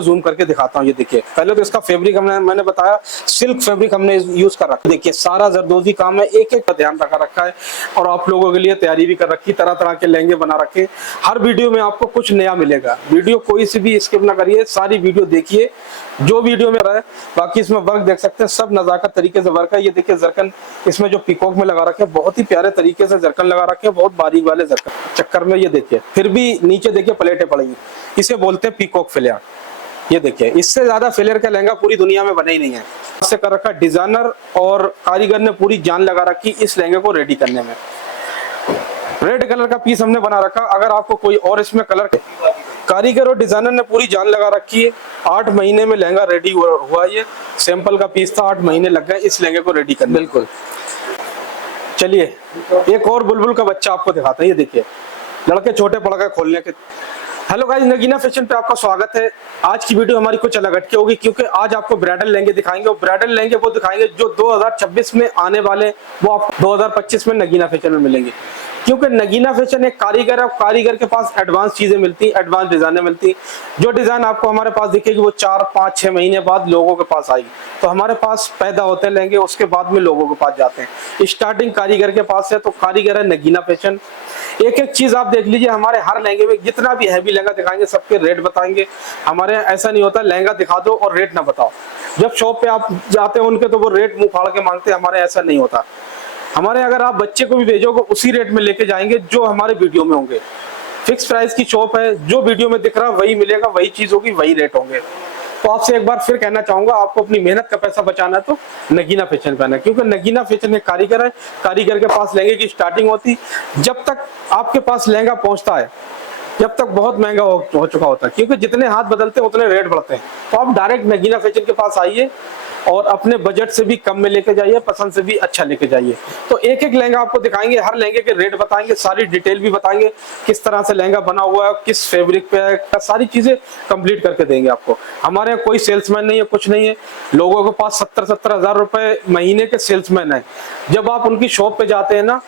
Zoom करके दिखाता हूँ। ये देखिए, पहले तो इसका फैब्रिक मैंने बताया सिल्क फैब्रिक हमने यूज कर रखा है। देखिए सारा जरदोजी काम है, एक एक का ध्यान रखा है और आप लोगों के लिए तैयारी भी कर रखी, तरह तरह के लहंगे बना रखे। हर वीडियो में आपको कुछ नया मिलेगा, वीडियो कोई सी भी स्किप ना करिए, सारी वीडियो देखिए जो वीडियो में रहा है। बाकी इसमें वर्क देख सकते हैं, सब नजाकत तरीके से वर्क है। ये देखिए जरकन इसमें जो पीकॉक में लगा रखे हैं, बहुत ही प्यारे तरीके से जरकन लगा रखे हैं, बहुत बारीक वाले जरकन चक्कर में। ये देखिए फिर भी नीचे देखिए प्लेटें पड़ेगी, इसे बोलते हैं पीकॉक फ्लेयर। ये देखिए इससे ज्यादा फ्लेयर का लहंगा पूरी दुनिया में बना ही नहीं है। इससे कर रखा डिजाइनर और कारीगर ने पूरी जान लगा रखी इस लहंगे को रेडी करने में। रेड कलर का पीस हमने बना रखा, अगर आपको कोई और इसमें कलर, कारीगर और डिजाइनर ने पूरी जान लगा रखी है। 8 महीने में लहंगा रेडी हुआ। ये सैंपल का पीस था, 8 महीने लग गए इस लहंगे को रेडी करने। बिल्कुल। चलिए एक और बुलबुल का बच्चा आपको दिखाते हैं। ये देखिए लड़के छोटे पड़ गए खोलने के। हेलो गाइस, नगीना फैशन पे आपका स्वागत है। आज की वीडियो हमारी कुछ अलग हटके होगी, क्योंकि आज आपको ब्राइडल लहंगे दिखाएंगे और ब्राइडल लहंगे वो दिखाएंगे जो 2026 में आने वाले, वो आप 2025 में नगीना फैशन में मिलेंगे। क्योंकि नगीना फैशन एक कारीगर है, कारीगर के पास एडवांस चीजें मिलती, एडवांस डिजाइने मिलती। जो डिजाइन आपको हमारे पास दिखेगी वो 4, 5, 6 महीने बाद लोगों के पास आएगी। तो हमारे पास पैदा होते लहंगे, उसके बाद में लोगों के पास जाते हैं। स्टार्टिंग कारीगर के पास है, तो कारीगर है नगीना फैशन। एक एक चीज आप देख लीजिए, हमारे हर लहंगे में जितना भी हैवी लहंगा दिखाएंगे सबके रेट बताएंगे। हमारे यहाँ ऐसा नहीं होता लहंगा दिखा दो और रेट ना बताओ। जब शॉप पे आप जाते हो उनके तो वो रेट मुंह फाड़ के मांगते हैं, हमारे ऐसा नहीं होता। हमारे अगर आप बच्चे को भी भेजोगे उसी रेट में लेके जाएंगे जो हमारे वीडियो में होंगे। फिक्स प्राइस की शॉप है, जो वीडियो में दिख रहा है वही मिलेगा, वही चीज होगी, वही रेट होंगे। तो आपसे एक बार फिर कहना चाहूंगा, आपको अपनी मेहनत का पैसा बचाना है तो नगीना फैशन पे आना है। क्योंकि नगीना फैशन एक कारीगर है, कारीगर के पास लहंगे की स्टार्टिंग होती। जब तक आपके पास लहंगा पहुंचता है जब तक बहुत महंगा हो चुका होता है, क्योंकि जितने हाथ बदलते हैं उतने रेट बढ़ते हैं। तो आप डायरेक्ट नगीना फैशन के पास आइए और अपने बजट से भी कम में लेके जाइए, पसंद से भी अच्छा लेके जाइए। तो एक एक लहंगा आपको दिखाएंगे, हर लहंगे के रेट बताएंगे, सारी डिटेल भी बताएंगे, किस तरह से लहंगा बना हुआ है, किस फैब्रिक पे है, सारी चीजें कंप्लीट करके देंगे आपको। हमारे यहाँ कोई सेल्समैन नहीं है, कुछ नहीं है। लोगों के पास 70-70 हजार रुपए महीने के सेल्समैन है। जब आप उनकी शॉप पे जाते हैं ना,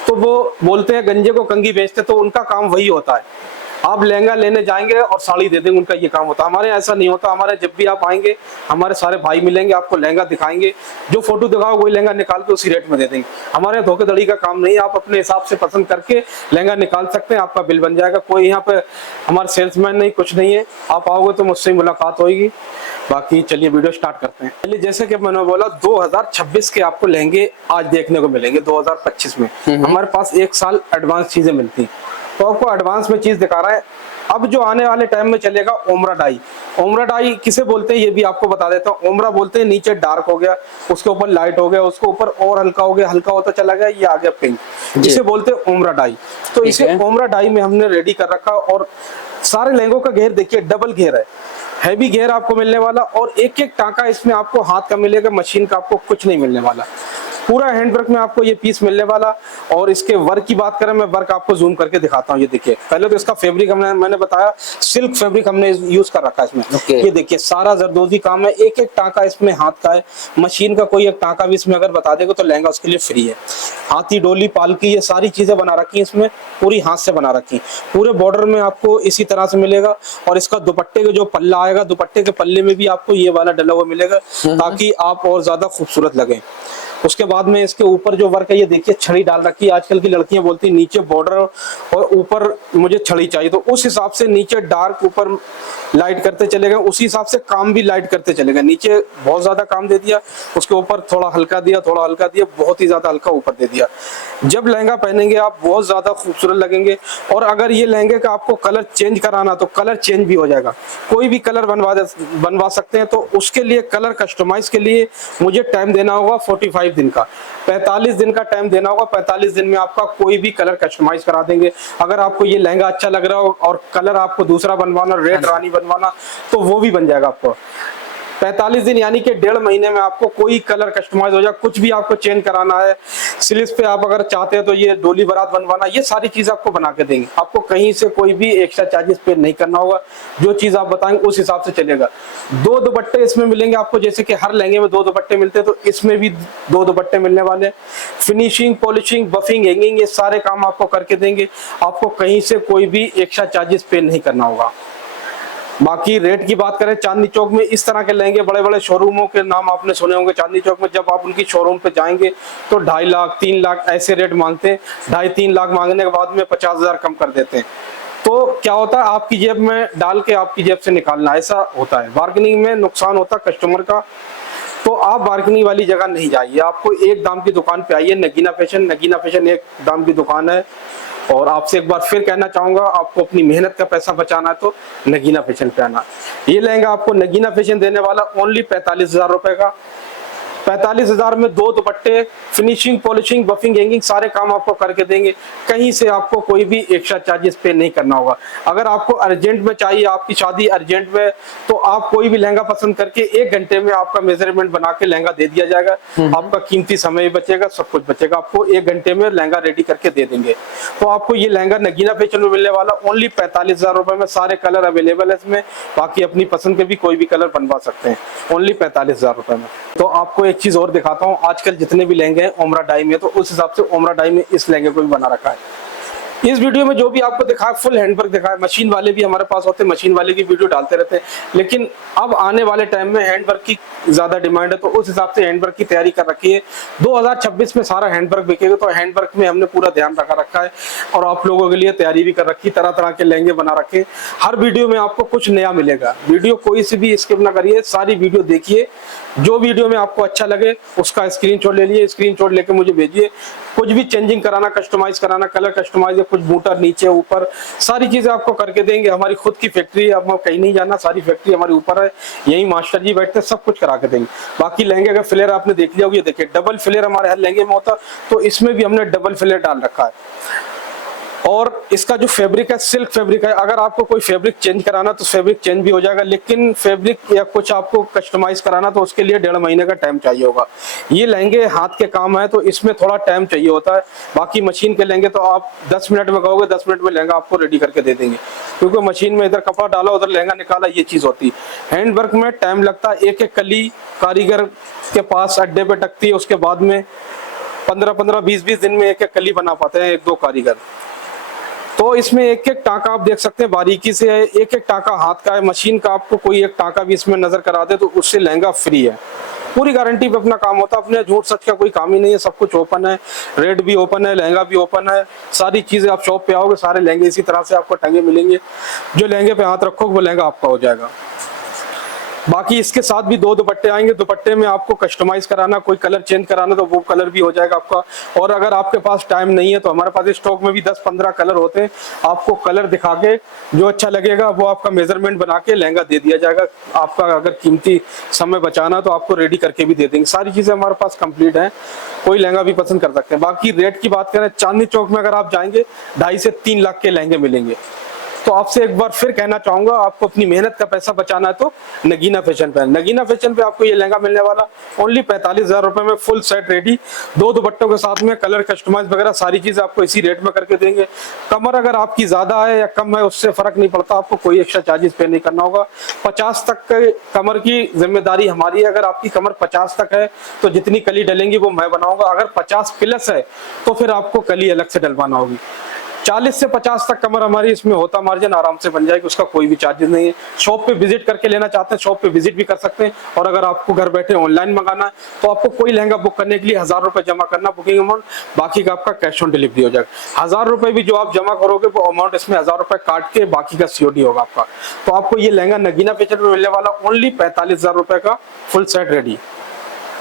तो वो बोलते हैं गंजे को कंघी बेचते, तो उनका काम वही होता है। आप लहंगा लेने जाएंगे और साड़ी दे देंगे, उनका ये काम होता है। हमारे ऐसा नहीं होता। हमारे जब भी आप आएंगे, हमारे सारे भाई मिलेंगे, आपको लहंगा दिखाएंगे, जो फोटो दिखाओ वही लहंगा निकाल के उसी रेट में दे देंगे। हमारे धोखेधड़ी का काम नहीं है। आप अपने हिसाब से पसंद करके लहंगा निकाल सकते हैं, आपका बिल बन जाएगा। कोई यहाँ पे हमारे सेल्समैन नहीं, कुछ नहीं है। आप आओगे तो मुझसे मुलाकात होगी। बाकी चलिए वीडियो स्टार्ट करते हैं। चलिए जैसे कि मैंने बोला 2026 के आपको लहंगे आज देखने को मिलेंगे। 2025 में हमारे पास 1 साल एडवांस चीजें मिलती, तो आपको एडवांस में चीज दिखा रहा है। अब जो आने वाले टाइम में चलेगा ओमरा डाई। ओमरा डाई किसे बोलते हैं ये भी आपको बता देता हूँ। ओमरा बोलते हैं नीचे डार्क हो गया, उसके ऊपर लाइट हो गया, उसके ऊपर और हल्का हो गया, हल्का होता चला गया, ये आ गया पिंक, जिसे बोलते हैं ओमरा डाई। तो इसे ओमरा डाई में हमने रेडी कर रखा। और सारे लहंगों का घेर देखिए डबल घेर है, हैवी घेर आपको मिलने वाला। और एक एक टांका इसमें आपको हाथ का मिलेगा, मशीन का आपको कुछ नहीं मिलने वाला। पूरा हैंडवर्क में आपको ये पीस मिलने वाला। और इसके वर्क की बात करें, मैं वर्क आपको जूम करके दिखाता हूँ। ये देखिए पहले तो इसका फैब्रिक मैंने बताया सिल्क फैब्रिक हमने यूज कर रखा है इसमें। ये देखिए सारा जरदोजी काम है, एक एक टांका इसमें हाथ का है। मशीन का कोई एक टांका भी इसमें अगर बता देगा तो लहंगा उसके लिए फ्री है। हाथी डोली पालकी ये सारी चीजें बना रखी है इसमें, पूरी हाथ से बना रखी। पूरे बॉर्डर में आपको इसी तरह से मिलेगा। और इसका दुपट्टे का जो पल्ला आएगा, दुपट्टे के पल्ले में भी आपको ये वाला डला हुआ मिलेगा, ताकि आप और ज्यादा खूबसूरत लगे। उसके बाद में इसके ऊपर जो वर्क है, ये देखिए छड़ी डाल रखी है। आजकल की लड़कियां बोलती है नीचे बॉर्डर और ऊपर मुझे छड़ी चाहिए, तो उस हिसाब से नीचे डार्क ऊपर लाइट करते चले गए, उसी हिसाब से काम भी लाइट करते चले गए। नीचे बहुत ज्यादा काम दे दिया, उसके ऊपर थोड़ा हल्का दिया, थोड़ा हल्का दिया, बहुत ही ज्यादा हल्का ऊपर दे दिया। जब लहंगा पहनेंगे आप बहुत ज्यादा खूबसूरत लगेंगे। और अगर ये लहंगे का आपको कलर चेंज कराना तो कलर चेंज भी हो जाएगा, कोई भी कलर बनवा सकते हैं। तो उसके लिए कलर कस्टमाइज के लिए मुझे टाइम देना होगा 45 दिन का, 45 दिन का टाइम देना होगा। 45 दिन में आपका कोई भी कलर कस्टमाइज करा देंगे। अगर आपको ये लहंगा अच्छा लग रहा हो और कलर आपको दूसरा बनवाना, रेड रानी बनवाना, तो वो भी बन जाएगा आपको। 45 दिन यानी कि 1.5 महीने में आपको कोई कलर कस्टमाइज हो जाए। कुछ भी आपको चेंज कराना है, स्लीव्स पे आप अगर चाहते हैं तो ये डोली बारात बनवाना, ये सारी चीज आपको बना के देंगे। आपको कहीं से कोई भी एक्स्ट्रा चार्जेस पे नहीं करना होगा। जो चीज आप बताएंगे उस हिसाब से चलेगा। 2 दुपट्टे इसमें मिलेंगे आपको, जैसे कि हर लहंगे में 2 दुपट्टे मिलते हैं, तो इसमें भी 2 दुपट्टे मिलने वाले। फिनिशिंग, पॉलिशिंग, बफिंग, हैंगिंग, ये सारे काम आपको करके देंगे। आपको कहीं से कोई भी एक्स्ट्रा चार्जेस पे नहीं करना होगा। बाकी रेट की बात करें, चांदनी चौक में इस तरह के लहंगे, बड़े बड़े शोरूमों के नाम आपने सुने होंगे चांदनी चौक में, जब आप उनकी शोरूम पे जाएंगे तो 2.5 लाख 3 लाख ऐसे रेट मांगते हैं। 2.5-3 लाख मांगने के बाद में 50,000 कम कर देते हैं। तो क्या होता है, आपकी जेब में डाल के आपकी जेब से निकालना, ऐसा होता है। बार्गेनिंग में नुकसान होता है कस्टमर का। तो आप बार्गेनिंग वाली जगह नहीं जाइए, आपको एक दाम की दुकान पे आइए। नगीना फैशन एक दाम की दुकान है। और आपसे एक बार फिर कहना चाहूंगा, आपको अपनी मेहनत का पैसा बचाना है तो नगीना फैशन पे आना। ये लहंगा आपको नगीना फैशन देने वाला ओनली 45,000 रुपए का। 45,000 में 2 दुपट्टे, फिनिशिंग, पॉलिशिंग, बफिंग, हैंगिंग सारे काम आपको करके देंगे। कहीं से आपको कोई भी एक्स्ट्रा चार्जेस पे नहीं करना होगा। अगर आपको अर्जेंट में चाहिए, आपकी शादी अर्जेंट में, तो आप कोई भी लहंगा पसंद करके 1 घंटे में आपका मेजरमेंट बना के लहंगा दे दिया जाएगा। आपका कीमती समय बचेगा, सब कुछ बचेगा। आपको 1 घंटे में लहंगा रेडी करके दे देंगे। तो आपको ये लहंगा नगीना फैशन में मिलने वाला ओनली 45,000 रुपए में। सारे कलर अवेलेबल है इसमें, बाकी अपनी पसंद के भी कोई भी कलर बनवा सकते हैं, ओनली 45,000 रुपए में। तो आपको एक चीज और दिखाता हूँ, आजकल जितने भी लहंगे हैं ओमरा डाई में, तो उस हिसाब से ओमरा डाई में इस लहंगे को भी बना रखा है। इस वीडियो में जो भी आपको दिखाया फुल हैंडवर्क दिखाया। मशीन वाले भी हमारे पास होते हैं, मशीन वाले की वीडियो डालते रहते हैं, लेकिन अब आने वाले टाइम में हैंडवर्क की ज्यादा डिमांड है, तो उस हिसाब से हैंडवर्क की तैयारी कर रखी है। 2026 में सारा हैंडवर्क बिकेगा, तो हैंडवर्क में हमने पूरा ध्यान रखा है और आप लोगों के लिए तैयारी भी कर रखी, तरह तरह के लहंगे बना रखे। हर वीडियो में आपको कुछ नया मिलेगा। वीडियो कोई सी भी स्किप ना करिए, सारी वीडियो देखिए। जो वीडियो में आपको अच्छा लगे उसका स्क्रीनशॉट ले लिए, स्क्रीनशॉट लेके मुझे भेजिए। कुछ भी चेंजिंग कराना, कस्टमाइज कराना, कलर कस्टमाइज, कुछ बूटर नीचे ऊपर, सारी चीजें आपको करके देंगे। हमारी खुद की फैक्ट्री है, अब कहीं नहीं जाना, सारी फैक्ट्री हमारे ऊपर है, यही मास्टर जी बैठते हैं, सब कुछ करा के देंगे। बाकी लहंगे का फ्लेयर आपने देख लिया, ये देखिए डबल फ्लेयर हमारे हर लहंगे में होता, तो इसमें भी हमने डबल फ्लेयर डाल रखा है। और इसका जो फैब्रिक है सिल्क फैब्रिक है। अगर आपको कोई फैब्रिक चेंज कराना तो फैब्रिक चेंज भी हो जाएगा, लेकिन फैब्रिक या कुछ आपको कस्टमाइज कराना तो उसके लिए 1.5 महीने का टाइम चाहिए होगा। ये लहंगे हाथ के काम है, तो इसमें थोड़ा टाइम चाहिए होता है। बाकी मशीन के लहंगे तो आप 10 मिनट में कहोगे, 10 मिनट में लहंगा आपको रेडी करके दे देंगे, क्योंकि मशीन में इधर कपड़ा डाला उधर लहंगा निकाला, ये चीज होती है। हैंडवर्क में टाइम लगता है, एक एक कली कारीगर के पास अड्डे पे टकती है, उसके बाद में 15-15, 20-20 दिन में एक एक कली बना पाते हैं 1-2 कारीगर। तो इसमें एक एक टाका आप देख सकते हैं बारीकी से है, एक एक टाका हाथ का है। मशीन का आपको कोई एक टाका भी इसमें नजर करा दे तो उससे लहंगा फ्री है। पूरी गारंटी पे अपना काम होता है, अपने झूठ सच का कोई काम ही नहीं है, सब कुछ ओपन है। रेट भी ओपन है, लहंगा भी ओपन है, सारी चीजें। आप शॉप पे आओगे सारे लहंगे इसी तरह से आपको टंगे मिलेंगे। जो लहंगे पे हाथ रखोगे वो लहंगा आपका हो जाएगा। बाकी इसके साथ भी 2 दुपट्टे आएंगे। दुपट्टे में आपको कस्टमाइज कराना, कोई कलर चेंज कराना तो वो कलर भी हो जाएगा आपका। और अगर आपके पास टाइम नहीं है तो हमारे पास स्टॉक में भी 10-15 कलर होते हैं। आपको कलर दिखा के जो अच्छा लगेगा वो आपका मेजरमेंट बना के लहंगा दे दिया जाएगा। आपका अगर कीमती समय बचाना तो आपको रेडी करके भी दे देंगे। सारी चीजें हमारे पास कंप्लीट है, कोई लहंगा भी पसंद कर सकते हैं। बाकी रेट की बात करें, चांदनी चौक में अगर आप जाएंगे 2.5 से 3 लाख के लहंगे मिलेंगे। तो आपसे एक बार फिर कहना चाहूंगा, आपको अपनी मेहनत का पैसा बचाना है तो नगीना फैशन पे। नगीना फैशन पे आपको ये लहंगा मिलने वाला ओनली 45,000 रुपए में, फुल सेट रेडी, 2 दुपट्टों के साथ में, कलर कस्टमाइज वगैरह सारी चीजें आपको इसी रेट में करके देंगे। कमर अगर आपकी ज्यादा है या कम है उससे फर्क नहीं पड़ता, आपको कोई एक्स्ट्रा चार्जेस पे नहीं करना होगा। 50 तक के कमर की जिम्मेदारी हमारी है। अगर आपकी कमर 50 तक है तो जितनी कली डलेंगी वो मैं बनाऊंगा। अगर 50 प्लस है तो फिर आपको कली अलग से डलवाना होगी। 40 से 50 तक कमर हमारी इसमें होता मार्जिन आराम से बन जाएगी, उसका कोई भी चार्जेस नहीं है। शॉप पे विजिट करके लेना चाहते हैं, शॉप पे विजिट भी कर सकते हैं। और अगर आपको घर बैठे ऑनलाइन मंगाना है तो आपको कोई लहंगा बुक करने के लिए 1000 रुपए जमा करना बुकिंग अमाउंट, बाकी का आपका कैश ऑन डिलीवरी हो जाएगा। 1000 रुपए भी जो आप जमा करोगे वो अमाउंट इसमें 1000 रुपए काट के बाकी का COD होगा आपका। तो आपको ये लहंगा नगीना फैशन में मिलने वाला ओनली 45,000 रुपए का, फुल सेट रेडी।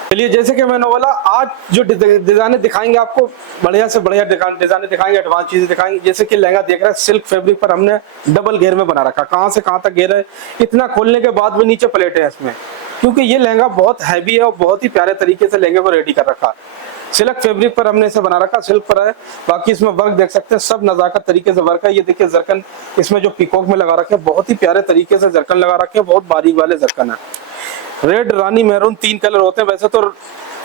चलिए, जैसे कि मैंने बोला, आज जो डिजाइने दिखाएंगे आपको बढ़िया से बढ़िया डिजाइने दिखाएंगे, एडवांस चीजें दिखाएंगे। जैसे कि लहंगा देख रहे हैं, सिल्क फैब्रिक पर हमने डबल घेर में बना रखा। कहाँ से कहाँ तक घेर है, इतना खोलने के बाद भी नीचे प्लेटें हैं इसमें, क्योंकि ये लहंगा बहुत हैवी है और बहुत ही प्यारे तरीके से लहंगे को रेडी कर रखा। सिल्क फैब्रिक पर हमने इसे बना रखा, सिल्क पर है। बाकी इसमें वर्क देख सकते हैं, सब नजाकत तरीके से वर्क है। ये देखिए जरकन इसमें जो पीकॉक में लगा रखे हैं, बहुत ही प्यारे तरीके से जरकन लगा रखे हैं, बहुत बारीक वाले जरकन है। रेड, रानी, मैरून 3 कलर होते हैं। वैसे तो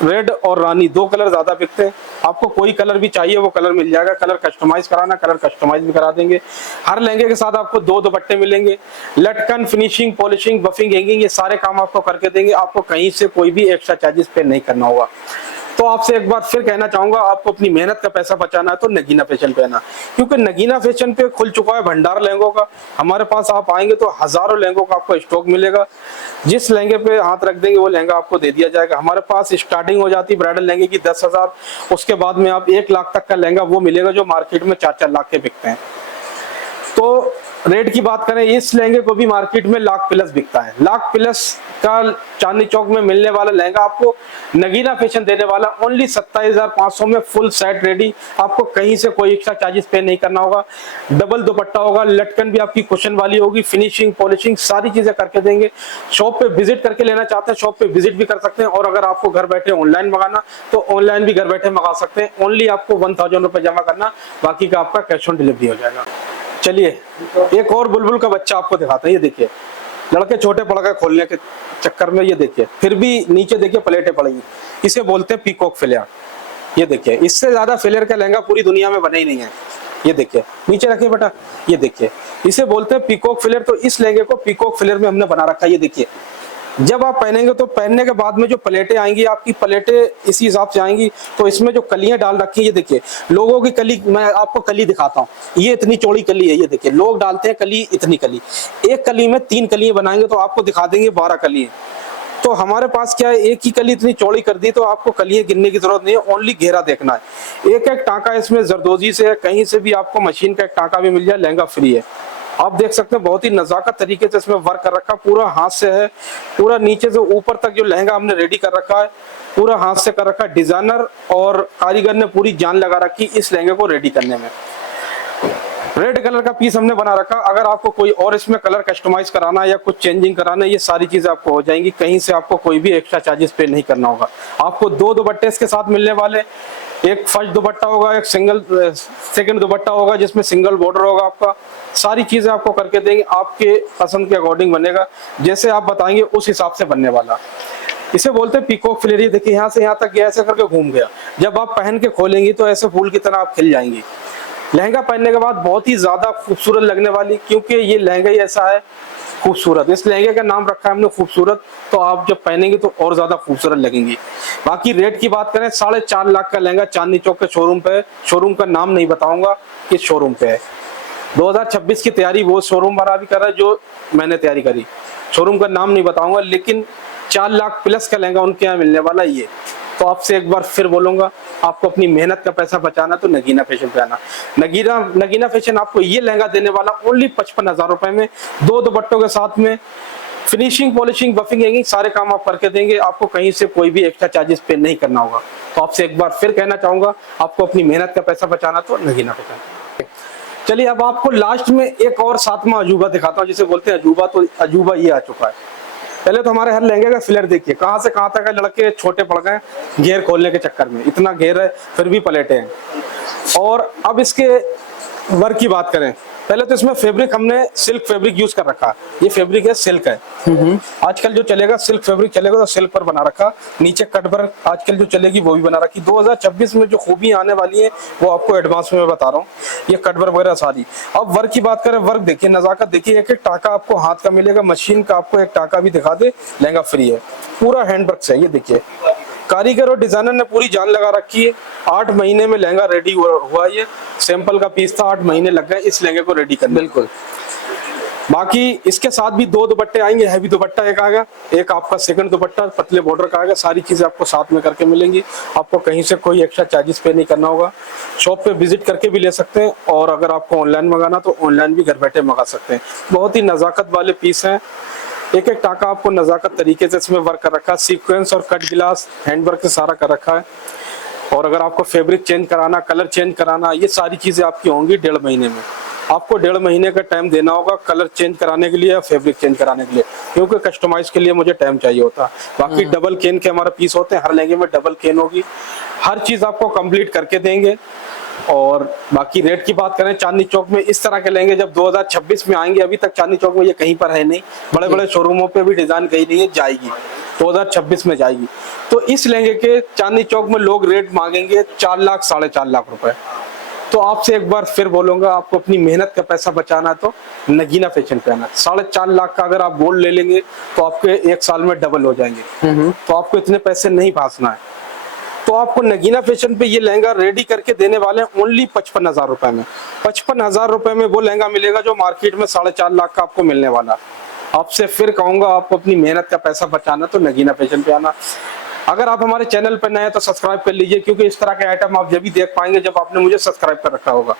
रेड और रानी 2 कलर ज्यादा बिकते हैं। आपको कोई कलर भी चाहिए वो कलर मिल जाएगा। कलर कस्टमाइज कराना, कलर कस्टमाइज भी करा देंगे। हर लहंगे के साथ आपको 2 दुपट्टे मिलेंगे। लटकन, फिनिशिंग, पॉलिशिंग, बफिंग, हैंगिंग ये सारे काम आपको करके देंगे। आपको कहीं से कोई भी एक्स्ट्रा चार्जेस पे नहीं करना होगा। तो आपसे एक बार फिर कहना चाहूंगा, आपको अपनी मेहनत का पैसा बचाना है तो नगीना फैशन पे आना, क्योंकि नगीना फैशन पे खुल चुका है भंडार लहंगों का। हमारे पास आप आएंगे तो हजारों लहंगों का आपको स्टॉक मिलेगा। जिस लहंगे पे हाथ रख देंगे वो लहंगा आपको दे दिया जाएगा। हमारे पास स्टार्टिंग हो जाती है ब्राइडल लहंगे की 10,000, उसके बाद में आप 1 लाख तक का लहंगा वो मिलेगा जो मार्केट में 4-4 लाख के बिकते हैं। तो रेट की बात करें, इस लहंगे को भी मार्केट में लाख प्लस बिकता है। लाख प्लस का चांदनी चौक में मिलने वाला लहंगा आपको नगीना फैशन देने वाला ओनली 27,500 में, फुल सेट रेडी। आपको कहीं से कोई एक्स्ट्रा चार्जेस पे नहीं करना होगा। डबल दुपट्टा होगा, लटकन भी आपकी कुशन वाली होगी, फिनिशिंग पॉलिशिंग सारी चीजें करके देंगे। शॉप पे विजिट करके लेना चाहते हैं, शॉप पे विजिट भी कर सकते हैं, और अगर आपको घर बैठे ऑनलाइन मंगाना तो ऑनलाइन भी घर बैठे मंगा सकते हैं। ओनली आपको 1,000 रुपए जमा करना, बाकी का आपका कैश ऑन डिलीवरी हो जाएगा। चलिए एक और बुलबुल का बच्चा आपको दिखाते हैं। ये देखिए, लड़के छोटे पड़ गए खोलने के चक्कर में, ये देखिए फिर भी नीचे देखिए प्लेटें पड़ेगी। इसे बोलते हैं पीकॉक फ्लेयर। ये देखिए, इससे ज्यादा फ्लेयर का लहंगा पूरी दुनिया में बने ही नहीं है। ये देखिए, नीचे रखिए बेटा, ये देखिए, इसे बोलते हैं पीकॉक फ्लेयर। तो इस लहंगे को पीकॉक फ्लेयर में हमने बना रखा है। ये देखिए, जब आप पहनेंगे तो पहनने के बाद में जो प्लेटें आएंगी आपकी, प्लेटें इसी हिसाब से आएंगी। तो इसमें जो कलियां डाल रखी है, ये देखिए, लोगों की कली, मैं आपको कली दिखाता हूँ। ये इतनी चौड़ी कली है, ये देखिए, लोग डालते हैं कली इतनी कली। एक कली में 3 कलियां बनाएंगे तो आपको दिखा देंगे 12 कलियां। तो हमारे पास क्या है, एक ही कली इतनी चौड़ी कर दी तो आपको कलियां गिनने की जरूरत नहीं है, ओनली घेरा देखना है। एक एक टाँका इसमें जरदोजी से है, कहीं से भी आपको मशीन का एक टाँका भी मिल जाए, लहंगा फ्री है। आप देख सकते हैं बहुत ही नजाकत तरीके से इसमें वर्क कर रखा, पूरा हाथ से है, पूरा नीचे से ऊपर तक जो लहंगा हमने रेडी कर रखा है पूरा हाथ से कर रखा है। डिजाइनर और कारीगर ने पूरी जान लगा रखी इस लहंगे को रेडी करने में। रेड कलर का पीस हमने बना रखा। अगर आपको कोई और इसमें कलर कस्टमाइज कराना है या कुछ चेंजिंग कराना है, ये सारी चीजें आपको हो जाएंगी। कहीं से आपको कोई भी एक्स्ट्रा चार्जेस पे नहीं करना होगा। आपको 2 दुपट्टे इसके साथ मिलने वाले, एक फर्स्ट दुपट्टा होगा, एक सेकंड दुपट्टा होगा जिसमें सिंगल बॉर्डर होगा आपका। सारी चीजें आपको करके देंगे, आपके पसंद के अकॉर्डिंग बनेगा, जैसे आप बताएंगे उस हिसाब से बनने वाला। इसे बोलते हैं पीकॉक फ्लेयर। ये देखिए, यहाँ से यहाँ तक गया, ऐसे करके घूम गया। जब आप पहन के खोलेंगी तो ऐसे फूल की तरह आप खिल जाएंगी। लहंगा पहनने के बाद बहुत ही ज्यादा खूबसूरत लगने वाली, क्योंकि ये लहंगा ही ऐसा है खूबसूरत। इस लहंगे का नाम रखा है हमने खूबसूरत, तो आप जब पहनेंगे तो और ज्यादा खूबसूरत लगेंगी। बाकी रेट की बात करें, 4.5 लाख का लहंगा चांदनी चौक के शोरूम पे है। शोरूम का नाम नहीं बताऊंगा किस शोरूम पे है। 2026 की तैयारी वो शोरूम वाला भी कर रहा है जो मैंने तैयारी करी। शोरूम का नाम नहीं बताऊंगा, लेकिन 4 लाख प्लस का लहंगा उनके यहाँ मिलने वाला ये। तो आपसे एक बार फिर बोलूंगा, आपको अपनी मेहनत का पैसा बचाना तो नगीना फैशन पे आना। नगीना फैशन आपको ये लहंगा देने वाला ओनली 55,000 रुपए में, 2 दुपट्टों के साथ में। फिनिशिंग पॉलिशिंग बफिंग सारे काम आप करके देंगे, आपको कहीं से कोई भी एक्स्ट्रा चार्जेस पे नहीं करना होगा। तो आपसे एक बार फिर कहना चाहूंगा, आपको अपनी मेहनत का पैसा बचाना तो नगीना फैशन। चलिए अब आपको लास्ट में एक और 7वां अजूबा दिखाता हूँ, जिसे बोलते हैं अजूबा। तो अजूबा ये आ चुका है। पहले तो हमारे हर लहंगे का फ्लेयर देखिए, कहाँ से कहाँ तक है। लड़के छोटे पड़ गए घेर खोलने के चक्कर में, इतना घेर है फिर भी प्लेटें हैं। और अब इसके वर्क की बात करें, पहले तो इसमें फैब्रिक हमने सिल्क फैब्रिक यूज कर रखा। ये फैब्रिक है, सिल्क है। आजकल जो चलेगा सिल्क फैब्रिक चलेगा, तो सिल्क पर बना रखा। नीचे कट वर्क आजकल जो चलेगी वो भी बना रखी। 2026 में जो खूबी आने वाली है वो आपको एडवांस में बता रहा हूँ। ये कट वर्क वगैरह सारी। अब वर्क की बात करें, वर्क देखिए, नजाकत देखिए, एक एक टाका आपको हाथ का मिलेगा। मशीन का आपको एक टाका भी दिखा दे, लहंगा फ्री है। पूरा हैंड वर्क से। ये देखिए, कारीगर और डिजाइनर ने पूरी जान लगा रखी है। 8 महीने में लहंगा रेडी हुआ। ये सैंपल का पीस था, 8 महीने लग गए इस लहंगे को रेडी करने। बिल्कुल। बाकी इसके साथ भी 2 दुपट्टे आएंगे। हैवी दुपट्टा एक आएगा, एक आपका सेकंड दुपट्टा पतले बॉर्डर का आएगा। सारी चीजें आपको साथ में करके मिलेंगी। आपको कहीं से कोई एक्स्ट्रा चार्जेस पे नहीं करना होगा। शॉप पे विजिट करके भी ले सकते हैं, और अगर आपको ऑनलाइन मंगाना तो ऑनलाइन भी घर बैठे मंगा सकते हैं। बहुत ही नजाकत वाले पीस हैं। एक एक टाका आपको नजाकत तरीके से इसमें वर्क कर रखा है। सीक्वेंस और कट ग्लास हैंड वर्क से सारा कर रखा है। और अगर आपको फैब्रिक चेंज कराना, कलर चेंज कराना, ये सारी चीजें आपकी होंगी 1.5 महीने में। आपको 1.5 महीने का टाइम देना होगा कलर चेंज कराने के लिए या फैब्रिक चेंज कराने के लिए, क्योंकि कस्टमाइज के लिए मुझे टाइम चाहिए होता है। बाकी डबल केन के हमारे पीस होते हैं, हर लहंगे में डबल केन होगी। हर चीज आपको कंप्लीट करके देंगे। और बाकी रेट की बात करें, चांदनी चौक में इस तरह के लहंगे जब 2026 में आएंगे, अभी तक चांदनी चौक में ये कहीं पर है नहीं। बड़े बड़े शोरूमों पे भी डिजाइन कहीं नहीं है, जाएगी 2026 में जाएगी। तो इस लहंगे के चांदनी चौक में लोग रेट मांगेंगे 4 लाख 4.5 लाख रुपए। तो आपसे एक बार फिर बोलूंगा, आपको अपनी मेहनत का पैसा बचाना है तो नगीना फैशन पे आना। 4.5 लाख का अगर आप गोल्ड ले लेंगे तो आपके 1 साल में डबल हो जाएंगे। तो आपको इतने पैसे नहीं फांसना है। तो आपको नगीना फैशन पे ये लहंगा रेडी करके देने वाले हैं ओनली 55,000 रुपए में। 55,000 रुपए में वो लहंगा मिलेगा जो मार्केट में 4.5 लाख का आपको मिलने वाला। आपसे फिर कहूंगा, आपको अपनी मेहनत का पैसा बचाना तो नगीना फैशन पे आना। अगर आप हमारे चैनल पर नए हैं तो सब्सक्राइब कर लीजिए, क्योंकि इस तरह के आइटम आप जब भी देख पाएंगे जब आपने मुझे सब्सक्राइब कर रखा होगा।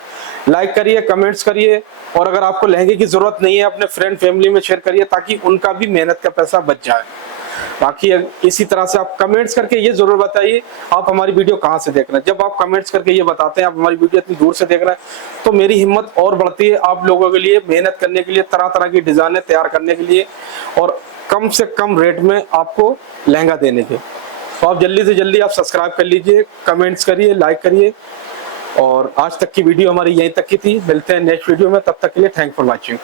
लाइक करिए, कमेंट्स करिए, और अगर आपको लहंगे की जरूरत नहीं है अपने फ्रेंड फैमिली में शेयर करिए, ताकि उनका भी मेहनत का पैसा बच जाए। बाकी इसी तरह से आप कमेंट्स करके ये जरूर बताइए आप हमारी वीडियो कहाँ से देख रहे हैं। जब आप कमेंट्स करके ये बताते हैं आप हमारी वीडियो इतनी दूर से देख रहे हैं तो मेरी हिम्मत और बढ़ती है आप लोगों के लिए मेहनत करने के लिए, तरह तरह की डिजाइने तैयार करने के लिए, और कम से कम रेट में आपको लहंगा देने के। तो आप जल्दी से जल्दी आप सब्सक्राइब कर लीजिए, कमेंट्स करिए, लाइक करिए। और आज तक की वीडियो हमारी यहीं तक की थी। मिलते हैं नेक्स्ट वीडियो में, तब तक के लिए थैंक फॉर वॉचिंग।